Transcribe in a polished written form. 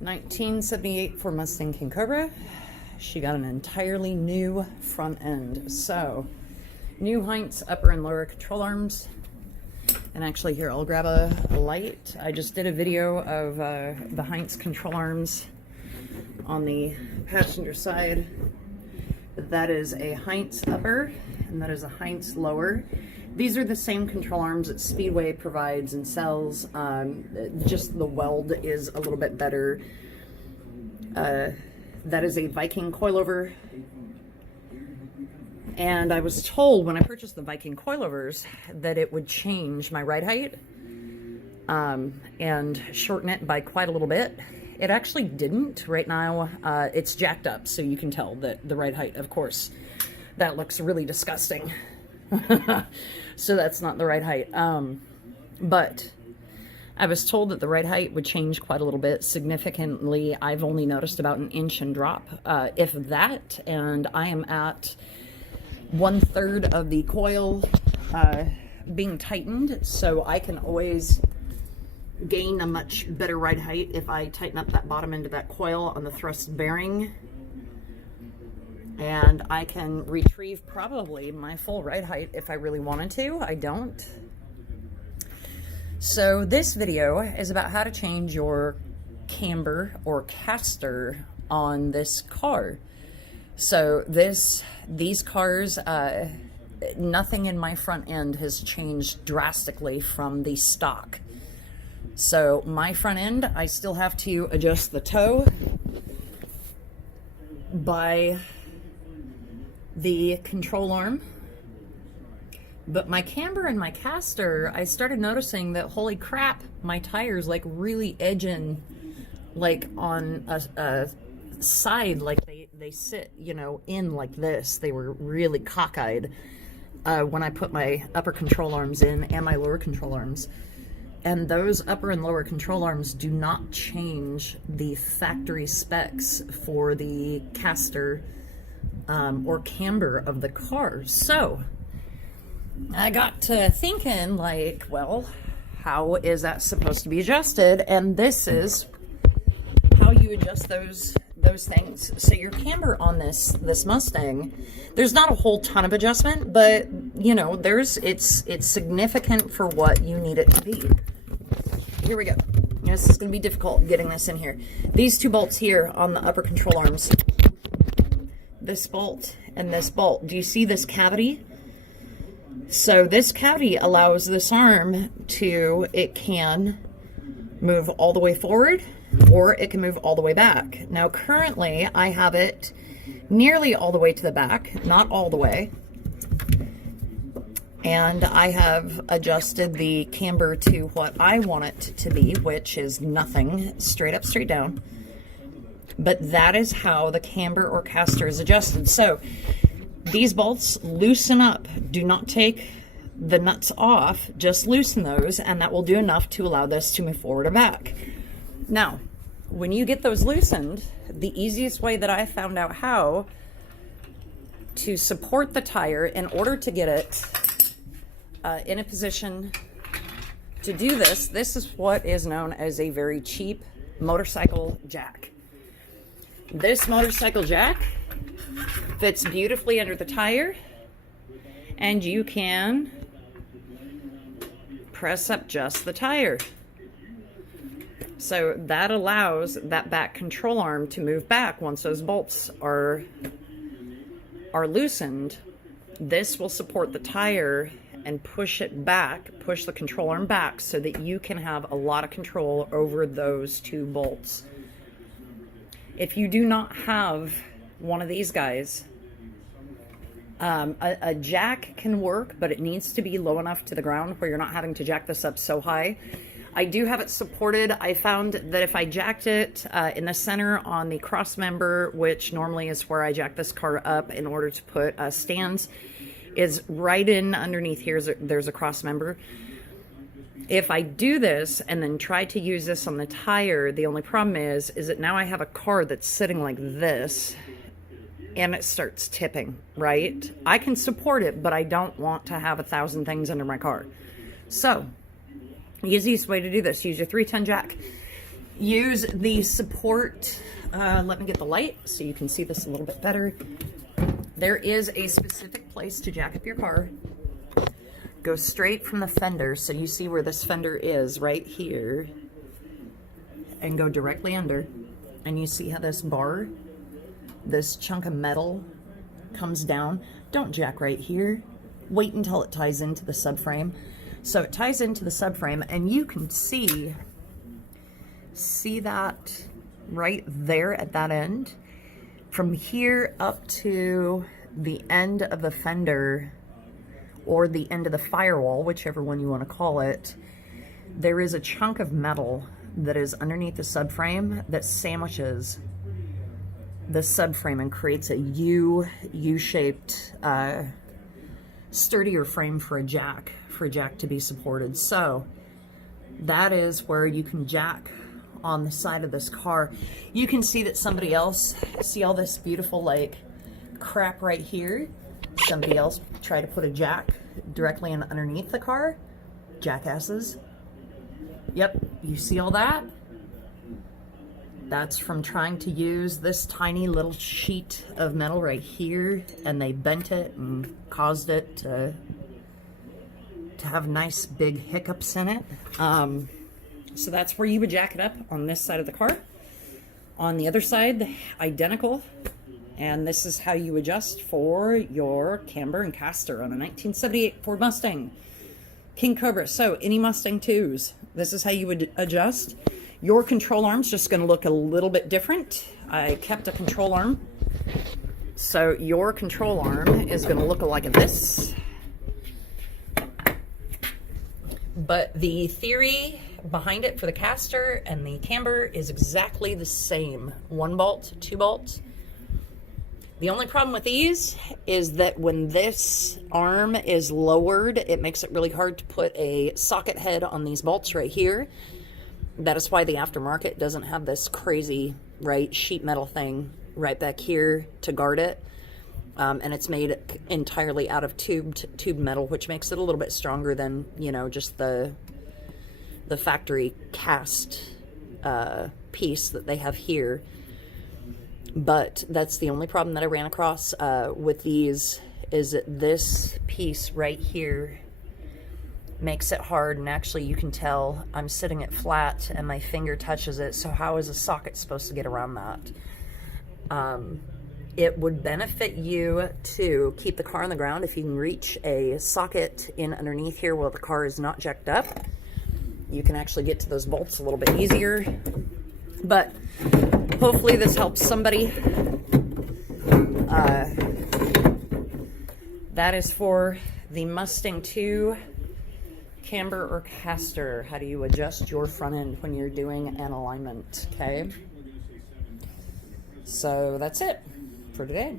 1978 Ford Mustang King Cobra. She got an entirely new front end. So, new Heinz upper and lower control arms. And actually here, I'll grab a light. I just did a video of the Heinz control arms on the passenger side. That is a Heinz upper and that is a Heinz lower. These are the same control arms that Speedway provides and sells. Just the weld is a little bit better. That is a Viking coilover. And I was told when I purchased the Viking coilovers that it would change my ride height and shorten it by quite a little bit. It actually didn't. Right now, it's jacked up, so you can tell that the ride height, of course, that looks really disgusting. So that's not the right height. But I was told that the ride height would change quite a little bit. Significantly, I've only noticed about an inch and drop, if that, and I am at 1/3 of the coil being tightened, so I can always gain a much better ride height if I tighten up that bottom end of that coil on the thrust bearing. And I can retrieve probably my full ride height if I really wanted to. I don't. So this video is about how to change your camber or caster on this car. So these cars, nothing in my front end has changed drastically from the stock. So my front end, I still have to adjust the toe by the control arm. But my camber and my caster, I started noticing that, holy crap, my tires like really edging like on a side, like they sit, you know, in like this. They were really cockeyed when I put my upper control arms in and my lower control arms. And those upper and lower control arms do not change the factory specs for the caster or camber of the car. So I got to thinking, like, well, how is that supposed to be adjusted? And this is how you adjust those things. So your camber on this Mustang, there's not a whole ton of adjustment, but you know, it's significant for what you need it to be. Here we go. This is going to be difficult getting this in here. These two bolts here on the upper control arms, this bolt and this bolt, do you see this cavity? So this cavity allows this arm to, it can move all the way forward or it can move all the way back. Now currently I have it nearly all the way to the back, not all the way. And I have adjusted the camber to what I want it to be, which is nothing, straight up, straight down. But that is how the camber or caster is adjusted. So these bolts loosen up. Do not take the nuts off, just loosen those, and that will do enough to allow this to move forward or back. Now, when you get those loosened, the easiest way that I found out how to support the tire in order to get it in a position to do this, this is what is known as a very cheap motorcycle jack. This motorcycle jack fits beautifully under the tire, and you can press up just the tire. So that allows that back control arm to move back once those bolts are loosened. This will support the tire and push it back, push the control arm back so that you can have a lot of control over those two bolts. If you do not have one of these guys, a jack can work, but it needs to be low enough to the ground where you're not having to jack this up so high. I do have it supported. I found that if I jacked it in the center on the cross member, which normally is where I jack this car up in order to put stands, is right in underneath here. There's a cross member. If I do this and then try to use this on the tire, the only problem is that now I have a car that's sitting like this and it starts tipping, right? I can support it, but I don't want to have 1,000 things under my car. So the easiest way to do this, use your 3-ton jack. use the support. Let me get the light so you can see this a little bit better. There is a specific place to jack up your car. Go straight from the fender, so you see where this fender is right here, and go directly under. And you see how this bar, this chunk of metal, comes down. Don't jack right here. Wait until it ties into the subframe. So it ties into the subframe, and you can see that right there at that end. From here up to the end of the fender, or the end of the firewall, whichever one you want to call it, there is a chunk of metal that is underneath the subframe that sandwiches the subframe and creates a U-shaped, sturdier frame for a jack to be supported. So that is where you can jack on the side of this car. You can see that somebody else, see all this beautiful like crap right here? Somebody else tried to put a jack directly in underneath the car. Jackasses. Yep, you see all that? That's from trying to use this tiny little sheet of metal right here, and they bent it and caused it to have nice big hiccups in it. So that's where you would jack it up on this side of the car. On the other side, identical. And this is how you adjust for your camber and caster on a 1978 Ford Mustang King Cobra. So any Mustang 2s, this is how you would adjust. Your control arm's just going to look a little bit different. I kept a control arm. So your control arm is going to look like this. But the theory behind it for the caster and the camber is exactly the same. 1 bolt, 2 bolts. The only problem with these is that when this arm is lowered, it makes it really hard to put a socket head on these bolts right here. That is why the aftermarket doesn't have this crazy, right, sheet metal thing right back here to guard it. And it's made entirely out of tubed metal, which makes it a little bit stronger than, you know, just the factory cast piece that they have here. But that's the only problem that I ran across with these, is that this piece right here makes it hard. And actually you can tell I'm sitting it flat and my finger touches it. So how is a socket supposed to get around that? It would benefit you to keep the car on the ground if you can reach a socket in underneath here while the car is not jacked up. You can actually get to those bolts a little bit easier. But hopefully this helps somebody. That is for the Mustang 2 camber or caster. How do you adjust your front end when you're doing an alignment, okay? So that's it for today.